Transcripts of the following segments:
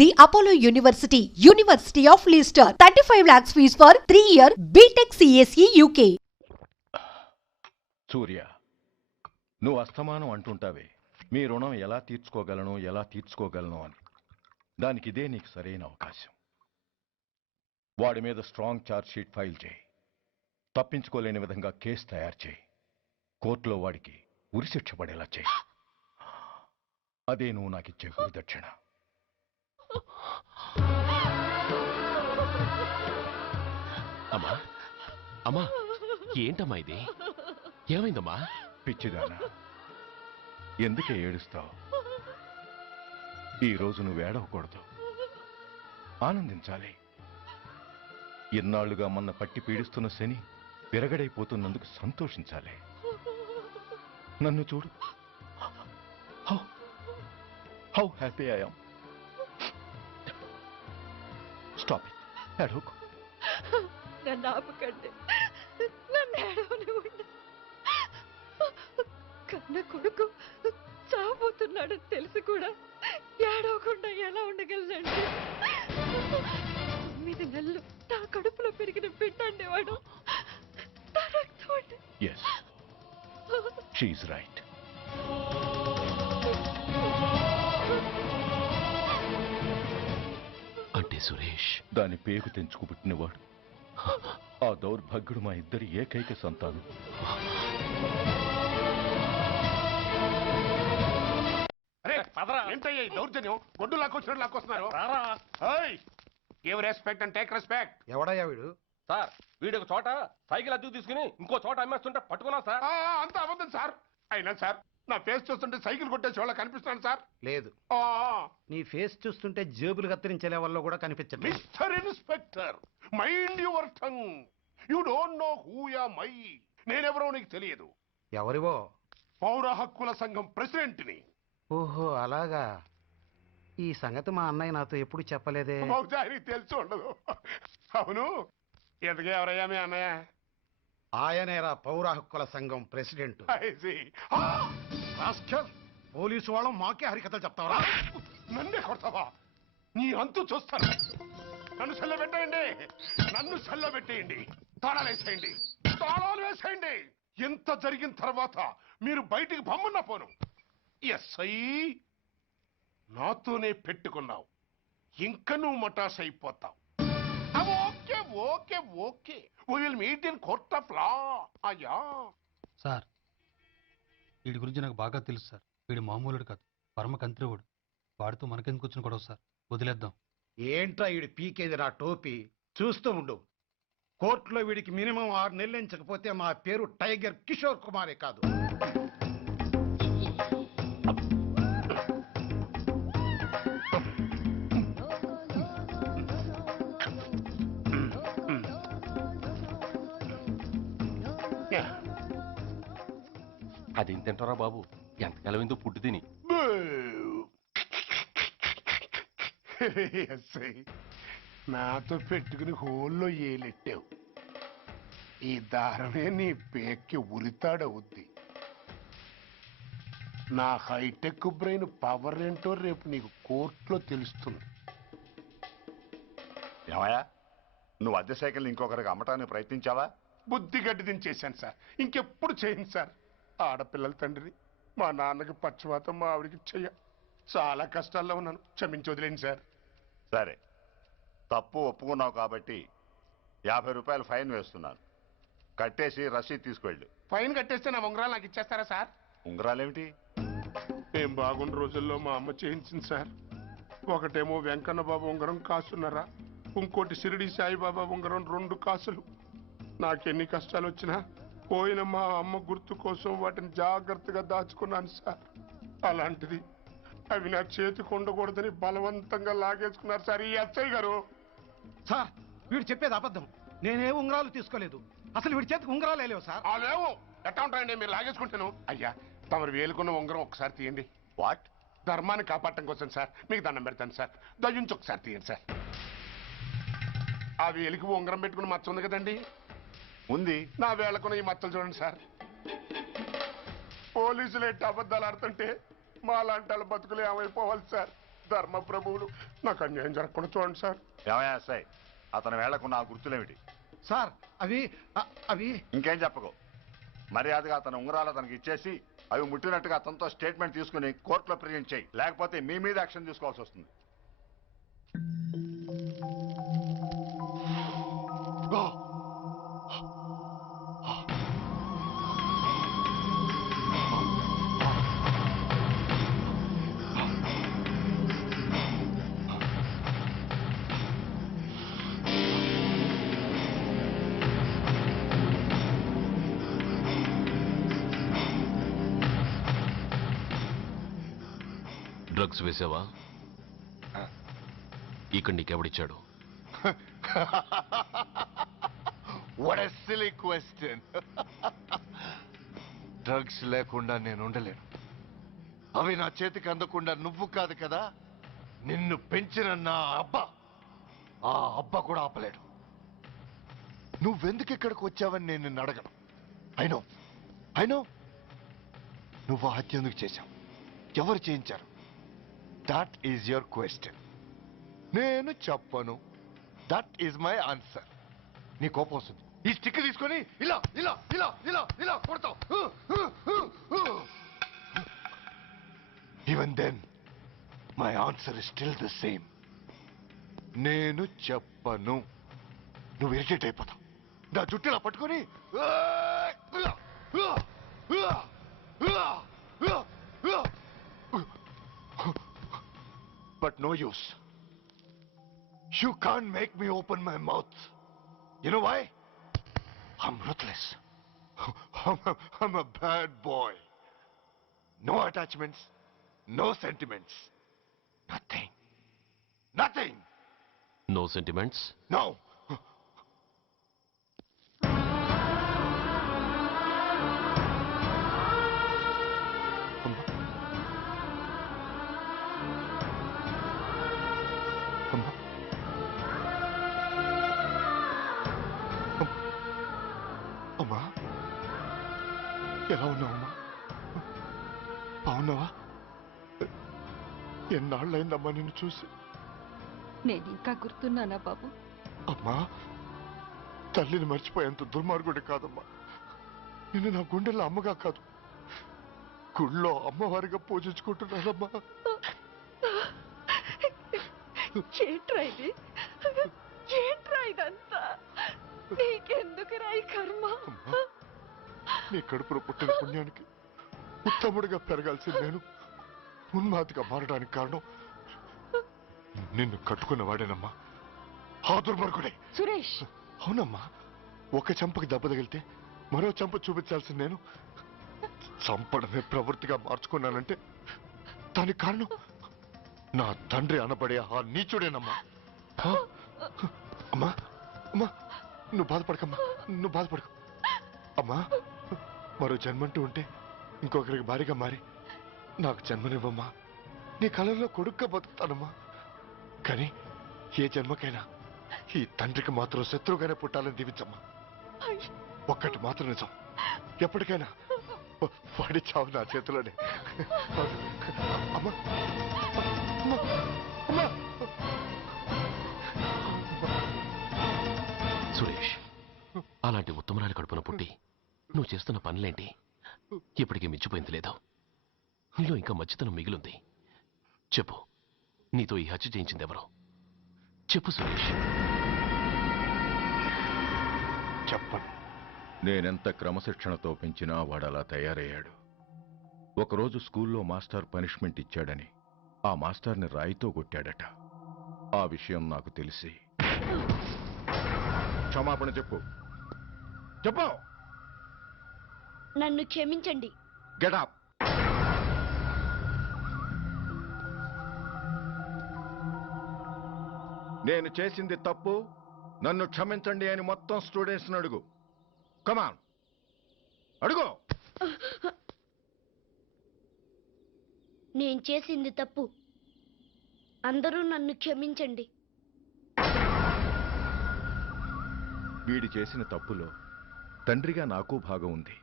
The Apollo University, University of Leicester, 35 lakhs fees for 3-year BTech CSE UK. సూర్య, నువ్వు అస్తమానం అంటుంటావే మీ రుణం ఎలా తీర్చుకోగలను అని. దానికి ఇదే నీకు సరైన అవకాశం. వాడి మీద స్ట్రాంగ్ ఛార్జ్ షీట్ ఫైల్ చేయి. తప్పించుకోలేని విధంగా కేసు తయారు చేయి. కోర్టులో వాడికి ఉరిశిక్ష పడేలా చేయి. అదే నువ్వు నాకు ఇచ్చే గురుదక్షిణ. అమ్మా అమ్మా, ఏంటమ్మా ఇది? ఏమైందమ్మా? పిచ్చిదానా, ఎందుకే ఏడుస్తావు? ఈరోజు నువ్వు ఏడవకూడదు, ఆనందించాలి. ఎన్నాళ్లుగా మన పట్టి పీడిస్తున్న శని విరగడైపోతున్నందుకు సంతోషించాలి. నన్ను చూడు, how happy I am. Stop it, ఏడవకు. నన్ను ఆపకండి, నన్ను ఏడవనివ్వండి. కన్న కొడుకు చావబోతున్నాడని తెలిసి కూడా ఏడవకుండా ఎలా ఉండగలనండి? 9 నెలలు నా కడుపులో పెరిగిన బిడ్డ అండేవాడు. Yes, she's right. అంటే సురేష్ దాని పేగు తెంచుకుపుట్టినవాడు. ఆ దౌర్భాగ్యుడు మా ఇద్దరి ఏకైక సంతానం. ఏంటయ్యా ఈ దౌర్జన్యం? గొడ్డు లాక్కొచ్చినట్టు లాక్కొస్తున్నారు. Give respect and take respect. ఎవడయ్యా వీడు? సార్, వీడు ఒక చోట సైకిల్ అద్దెకు తీసుకుని ఇంకో చోట అమ్మేస్తుంటే పట్టుకున్నాం సార్. అంతా అబద్ధం సార్. అయినా సార్, నా ఫేస్ చూస్తుంటే సైకిల్ కొట్టేసి వాళ్ళ కనిపిస్తున్నాను సార్. లేదు, నీ ఫేస్ చూస్తుంటే జేబులు కత్తిరించే లెవెల్లో కూడా కనిపించట్లేదు. Mister inspector, mind your tongue. You don't know who am I. నేనెవరో నీకు తెలియదు. ఎవరివో? పౌర హక్కుల సంఘం ప్రెసిడెంట్ ని. ఓహో, అలాగా. ఈ సంగతి మా అన్నయ్య నాతో ఎప్పుడు చెప్పలేదే. బహుశా ఆయనకి తెలిసి ఉండదు. అవును, ఎదుగే ఎవరయ్యా మీ అన్నయ్య? ఆయనేరా పౌర హక్కుల సంఘం ప్రెసిడెంట్. పోలీసు వాళ్ళం మాకే హరికథలు చెప్తావరా? నన్నే కొడతావా? నీ అంతు చూస్తాను. నన్ను సెల్లబెట్టేయండి, నన్ను సెల్లబెట్టేయండి. తాళాలు వేసేయండి, తాళాలు వేసేయండి. ఎంత జరిగిన తర్వాత మీరు బయటికి బొమ్మన్న పోను. ఎస్ఐ, నాతోనే పెట్టుకున్నావు, ఇంకా నువ్వు మటాస్ అయిపోతావు. Okay okay okay, we will meet in court of law. అయ్యా సార్, వీడి గురించి నాకు బాగా తెలుసు సార్. వీడి మామూలుడు కాదు, పరమ కంత్రివుడు. వాడితో మనకెందుకు వచ్చిన గొడవ సార్? వదిలేద్దాం. ఏంట్రా వీడి పీకేది నా టోపీ? చూస్తూ ఉండు. కోర్టులో వీడికి మినిమం 6 నెలలు ఎంచకపోతే మా పేరు టైగర్ కిషోర్ కుమారే కాదు. అదేం తింటారా బాబు? ఎంతకాలం ఏందో పుట్టు తిని. ఎస్ఐ, నాతో పెట్టుకుని హోల్లో ఏలెట్టావు. ఈ దారమే నీ పేక్కి ఉరితాడవుద్ది. నా హైటెక్ బ్రెయిన్ పవర్ ఏంటో రేపు నీకు కోర్టులో తెలుస్తుంది. ఏమయ్యా, నువ్వు అద్దె సైకిల్ ఇంకొకరికి అమ్మటానికి ప్రయత్నించావా? బుద్ధి గడ్డి దించేశాను సార్, ఇంకెప్పుడు చేయను సార్. ఆడపిల్లల తండ్రిని, మా నాన్నకి పక్షవాతం, మా ఆవిడికి చెయ్య. చాలా కష్టాల్లో ఉన్నాను, క్షమించి వదిలేండి సార్. సరే, తప్పు ఒప్పుకున్నావు కాబట్టి 50 రూపాయలు ఫైన్ వేస్తున్నాను. కట్టేసి రసీదు తీసుకువెళ్ళు. ఫైన్ కట్టేస్తే నా ఉంగరాలు నాకు ఇచ్చేస్తారా సార్? ఉంగరాలేమిటి? ఏం బాగున్న రోజుల్లో మా అమ్మ చేయించింది సార్. ఒకటేమో వెంకన్న బాబు ఉంగరం కాసున్నరా, ఇంకోటి షిరిడి సాయిబాబా ఉంగరం 2 కాసులు. నాకెన్ని కష్టాలు వచ్చినా పోయిన మా అమ్మ గుర్తు కోసం వాటిని జాగ్రత్తగా దాచుకున్నాను సార్. అలాంటిది అవి నా చేతికి ఉండకూడదని బలవంతంగా లాగేసుకున్నారు సార్ ఈ ఎస్ఐ గారు. సార్, వీడు చెప్పేది అబద్ధం. నేనే ఉంగరాలు తీసుకోలేదు. అసలు వీడి చేతికి ఉంగరాలు లేవు సార్. లేవు, ఎట్టా ఉంటాయండి? మీరు లాగేసుకుంటాను. అయ్యా, తమరు వేలుకున్న ఉంగరం ఒకసారి తీయండి. వాట్? ధర్మాన్ని కాపాడటం కోసం సార్, మీకు దండం పెడతాను సార్. దయ్యుంచి ఒకసారి తీయండి సార్. ఆ వేలికి ఉంగరం పెట్టుకుని మచ్చ ఉంది కదండి, ఉంది. నా వేళకున్న ఈ మచ్చలు చూడండి సార్. పోలీసులు ఎట్టి అబద్ధాలు ఆడుతుంటే మా లాంటి వాళ్ళ బతుకులు ఏమైపోవాలి సార్? ధర్మ ప్రభువులు నాకు అన్యాయం జరగకుండా చూడండి సార్. ఏమయ్యా ఎస్ఐ, అతని వేళ్లకు నా గుర్తులేమిటి? సార్ అవి ఇంకేం చెప్పకు. మర్యాదగా అతని ఉంగరాలు అతనికి ఇచ్చేసి అవి ముట్టినట్టుగా అతనితో స్టేట్మెంట్ తీసుకుని కోర్టులో ప్రజెంట్ చేయి. లేకపోతే మీ మీద యాక్షన్ తీసుకోవాల్సి వస్తుంది. డ్రగ్స్ వేసావా? ఇక్కడ నీకెవడిచ్చాడు? What a silly question. Drugs లేకుండా నేను ఉండలేను. అవి నా చేతికి అందకుండా నువ్వు కాదు కదా, నిన్ను పెంచిన నా అబ్బా, ఆ అబ్బా కూడా ఆపలేడు. నువ్వెందుకు ఇక్కడికి వచ్చావని నేను నిన్ను అడగను. అయినో నువ్వు ఆ హత్య ఎందుకు చేశావు, ఎవరు చేయించారు? That is your question. నేను చెప్పను. That is my answer. నీ కోపం వస్తుంది, ఈ స్టిక్ తీసుకొని ఇలా ఇలా ఇలా ఇలా ఇలా కొడతావు. Even then my answer is still the same. నేను చెప్పను. నువ్వు ఇరిటేట్ అయిపోతావు. నా జుట్టు ఇలా పట్టుకొని but no use. You can't make me open my mouth. You know why? I'm ruthless. I'm a bad boy. No attachments, no sentiments. Nothing. Nothing. No sentiments? No. అమ్మా, ఎలా ఉన్నావమ్మా? బాగున్నావా? ఎన్నాళ్ళైందమ్మా నిన్ను చూసి? నేను ఇంకా గుర్తున్నానా బాబు? అమ్మా, తల్లిని మర్చిపోయేంత దుర్మార్గుడి కాదమ్మా. నిన్ను నా గుండెల్లో అమ్మగా కాదు, గుళ్ళో అమ్మవారిగా పూజించుకుంటున్నానమ్మా. ఏంట్రా ఇది? ఏంట్రా ఇదంతా? నీకెందుకు రాయి కర్మ? నీ కడుపులో పుట్టిన పుణ్యానికి ఉత్తముడిగా పెరగాల్సింది నేను ఉన్మాదిగా మారడానికి కారణం నిన్ను కట్టుకున్నవాడేనమ్మా, ఆ దుర్మార్గుడే. సురేష్! అవునమ్మా, ఒక చెంపకి దెబ్బ తగిలితే మరో చెంప చూపించాల్సింది నేను చంపడమే ప్రవృత్తిగా మార్చుకున్నానంటే దానికి కారణం నా తండ్రి అనబడే ఆ నీచుడేనమ్మా. అమ్మా అమ్మా, నువ్వు బాధపడకమ్మా, నువ్వు బాధపడకు. అమ్మా, మరో జన్మంటూ ఉంటే ఇంకొకరికి భారీగా మారి నాకు జన్మనివ్వమ్మా. నీ కళల్లో కొడుగ్గా బతుకుతానమ్మా. కానీ ఏ జన్మకైనా ఈ తండ్రికి మాత్రం శత్రువుగానే పుట్టాలని దీవించమ్మా. ఒక్కటి మాత్రం నిజం, ఎప్పటికైనా వాడి చావు నా చేతిలోనే. అమ్మా అమ్మా అమ్మా. సురేష్, అలాంటి ఉత్తమరాలి కడుపున పుట్టి నువ్వు చేస్తున్న పనులేంటి? ఇప్పటికీ మించిపోయింది లేదు. నీలో ఇంకా మంచితనం మిగిలింది. చెప్పు, నీతో ఈ హత్య చేయించింది ఎవరు? చెప్పు సురేష్. చెప్పను. నేనెంత క్రమశిక్షణతో పెంచినా వాడలా తయారయ్యాడు. ఒకరోజు స్కూల్లో మాస్టర్ పనిష్మెంట్ ఇచ్చాడని ఆ మాస్టర్ని రాయితో కొట్టాడట. ఆ విషయం నాకు తెలిసి క్షమాపణ చెప్పు. చెప్పు. నన్ను క్షమించండి. Get up. నేను చేసింది తప్పు, నన్ను క్షమించండి అని మొత్తం స్టూడెంట్స్ని అడుగు. కమాన్, అడుగు. నేను చేసింది తప్పు, అందరూ నన్ను క్షమించండి. వీడి చేసిన తప్పులో తండ్రిగా నాకు భాగం ఉంది.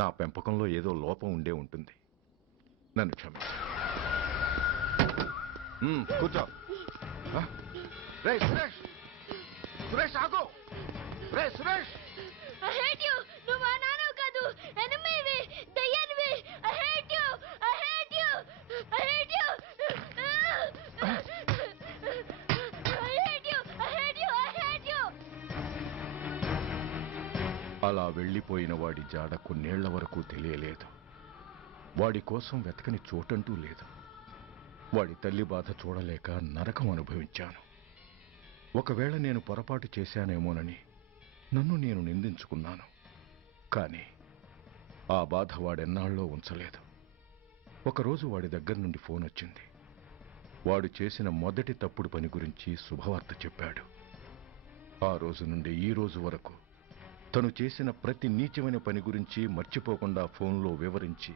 నా పెంపకంలో ఏదో లోపం ఉండే ఉంటుంది. నన్ను క్షమించు. కూర్చో. రే సురేష్, సురేష్ ఆగు. రే సురేష్, I hate you. నువ్వు మా నాన్నవు కాదు, ఎనిమివి, దయ్యానివి. I hate you. I hate you. I hate you. I hate you. I hate you. I hate you. అలా వెళ్ళిపోయిన వాడి జాడ కొన్నేళ్ల వరకు తెలియలేదు. వాడి కోసం వెతకని చోటంటూ లేదు. వాడి తల్లి బాధ చూడలేక నరకం అనుభవించాను. ఒకవేళ నేను పొరపాటు చేశానేమోనని నన్ను నేను నిందించుకున్నాను. కానీ ఆ బాధ వాడెన్నాళ్ళో ఉంచలేదు. ఒకరోజు వాడి దగ్గర నుండి ఫోన్ వచ్చింది. వాడు చేసిన మొదటి తప్పుడు పని గురించి శుభవార్త చెప్పాడు. ఆ రోజు నుండి ఈ రోజు వరకు తను చేసిన ప్రతి నీచమైన పని గురించి మర్చిపోకుండా ఫోన్లో వివరించి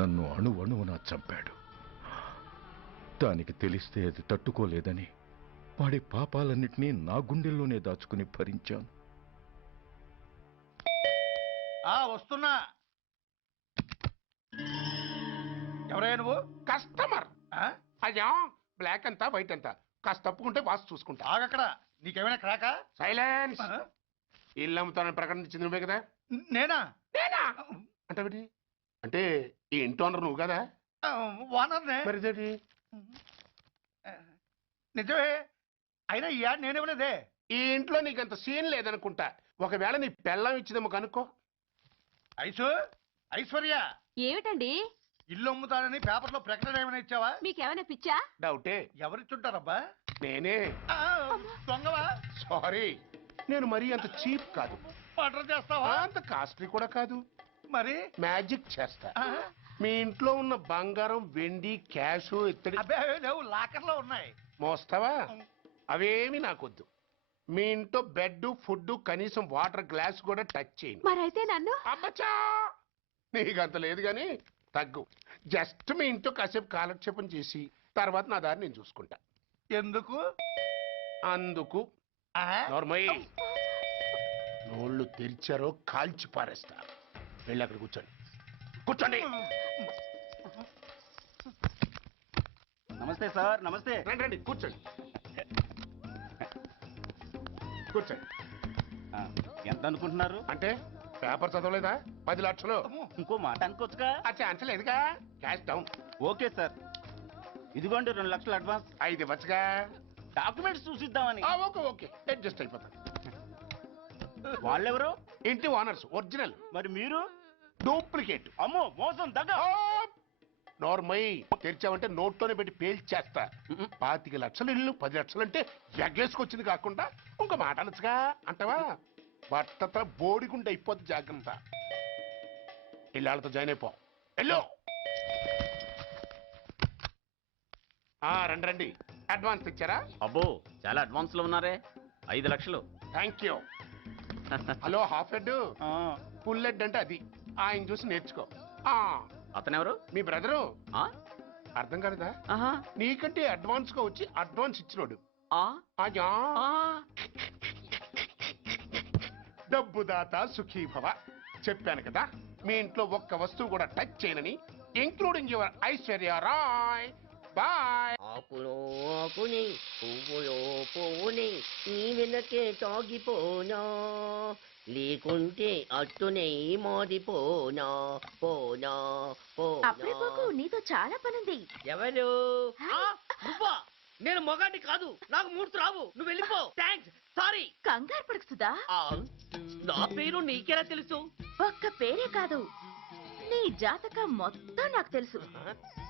నన్ను అణువణువునా చంపాడు. దానికి తెలిస్తే అది తట్టుకోలేదని వాడి పాపాలన్నిటినీ నా గుండెల్లోనే దాచుకుని భరించాను. వస్తున్నా. ఎవరయ్యా నువ్వు? కస్టమర్. అయ్యా, బ్లాక్ అంతా వైట్ అంతా కాస్త తప్పుకుంటే బాస్ చూసుకుంటా. ఆగక్కడ. నీకేమైనా క్రాకా? సైలెన్స్. ఇల్లు అమ్ముతానని ప్రకటించింది నువ్వే కదా? నేనా? నేనా అంటే అంటే ఈ ఇంటి ఓనర్ నువ్వు కదా? ఓనర్నే. మరిదేటి? నిజమే. అయినా ఈ యాడ్ నేనివ్వలేదే. ఈ ఇంట్లో నీకంత సీన్ లేదనుకుంటా. ఒకవేళ నీ పెళ్ళం ఇచ్చిందేమో కనుక్కో. ఐశ్వర్య, ఏమిటండి? ఇల్లు అమ్ముతానని పేపర్లో ప్రకటన ఏమైనా ఇచ్చావా? మీకేమైనా పిచ్చా? డౌటే. ఎవరిచ్చుంటారబ్బా? నేనే. దొంగవా? సారీ, నేను మరీ అంత చీప్ కాదు. మర్డర్ చేస్తావా? అంత కాస్ట్లీ కూడా కాదు. మరి మ్యాజిక్ చేస్తా. మీ ఇంట్లో ఉన్న బంగారం, వెండి, క్యాష్, ఇత్తడి అబ్బే లేవు, లాకర్లో ఉన్నాయి. మోస్తావా? అవేమి నాకొద్దు. మీ ఇంట్లో బెడ్, ఫుడ్, కనీసం వాటర్ గ్లాస్ కూడా టచ్ చేయను. మరైతే నన్ను అబ్బచ్చా, నీకంత లేదు గాని తగ్గు. జస్ట్ మీ ఇంట్లో కాసేపు కాలక్షేపం చేసి తర్వాత నా దారి నేను చూసుకుంటా. ఎందుకు? అందుకు. నార్మల్ నోళ్ళు తెరిచారో కాల్చి పారేస్తా. వెళ్ళి అక్కడ కూర్చోండి. కూర్చోండి. నమస్తే సార్. నమస్తే. రండి రండి, కూర్చోండి. కూర్చోండి. ఎంత అనుకుంటున్నారు? అంటే పేపర్ చదవలేదా? 10 లక్షలు. ఇంకో మాట అనుకోవచ్చుగా? అంచలేదుగా. Cash down. Okay sir. ఇదిగోండి 2 లక్షలు అడ్వాన్స్. 5 ఇవ్వచ్చుగా. డాక్యుమెంట్స్ చూసిద్దామని. ఓకే ఓకే, అడ్జస్ట్ అయిపోతాను. వాళ్ళెవరు? ఇంటి ఓనర్స్. ఒరిజినల్. మరి మీరు? డూప్లికేట్. అమ్మో, మోసం, దగ్గ. నార్మల్ తెరిచావంటే నోట్లోనే పెట్టి పేల్చేస్తా. 25 లక్షలు ఇల్లు, 10 లక్షలు అంటే ఎగ్గేసుకొచ్చింది కాకుండా ఇంకో మాట అనొచ్చుగా. అంటావా? బట్టతో బోడిగుండి అయిపోద్ది. జాగ్రత్త. ఇళ్ళతో జాయిన్ అయిపో. వెళ్ళు. రండి రండి. అడ్వాన్స్ ఇచ్చారా? అబ్బో, చాలా అడ్వాన్స్ లో ఉన్నారే. 5 లక్షలు. Thank you. Hello, half head, full head అంటే అది. ఆయన చూసి నేర్చుకో. అతనెవరు? మీ బ్రదరు. అర్థం కాలేదా? నీకంటే అడ్వాన్స్ గా వచ్చి అడ్వాన్స్ ఇచ్చినోడు. డబ్బు దాత సుఖీభవ. చెప్పాను కదా, మీ ఇంట్లో ఒక్క వస్తువు కూడా టచ్ చేయనని, including your Aishwarya Rai. Bye. ఆకులో ఆకుని, పువ్వులో పువ్వుని, నీ వెనకే తాగిపోనా, లేకుంటే అట్టునే మారిపోనా. పోనా అప్పుడే పోకు, నీతో చాలా పనుంది. ఎవరు? నువ్వా? నేను మొగాడిని కాదు, నాకు మూర్తి రావు. నువ్వు వెళ్ళిపో. థ్యాంక్స్. సారీ. కంగారు పడుకుతుందా? నా పేరు నీకెలా తెలుసు? ఒక్క పేరే కాదు, నీ జాతకం మొత్తం నాకు తెలుసు.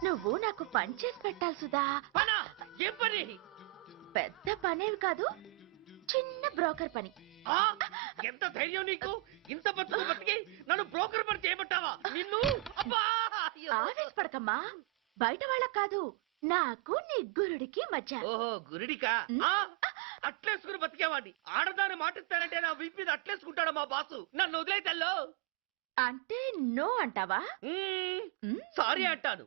నువ్వు నాకు పని చేసి పెట్టాలి సుధా. పనా? ఏం పని? పెద్ద పనేవి కాదు, చిన్న బ్రోకర్ పని. ఎంత ధైర్యం నీకు? ఇంత బతుకు బతికి నన్ను బ్రోకర్ పని చేయబట్టావా? నిన్ను ఆవేశపడకమ్మా, బయట వాళ్ళకు కాదు, నాకు నీ గురుడికి మధ్య. ఓహో, గురుడికా? అట్లేసుకుని బతికేవాడిని. ఆడదాన్ని మాటిస్తానంటే నా వీపు మీద అట్లేసుకుంటాడు మా బాసు. నన్ను వదిలే తెల్లో. అంటే నో అంటావా? సారీ అంటాను.